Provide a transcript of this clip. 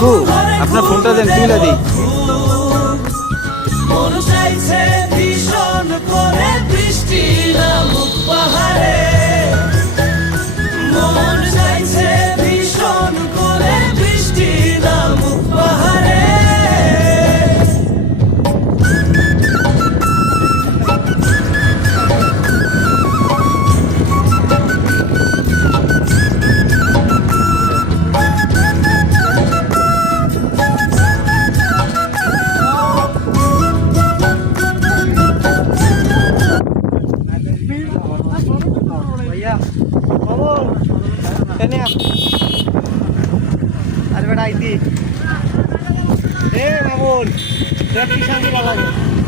বাবু আপনার ফোনটা দেন, তুলে দিই। মন চাইছে ভীষণ করে বৃষ্টি নামুক পাহাড়ে, মন চাইছে ভীষণ করে বৃষ্টি নামুক পাহাড়ে। भैया मामून कन्या अरे बेटा इतनी ए मामून ट्रक की शांति लगा दो।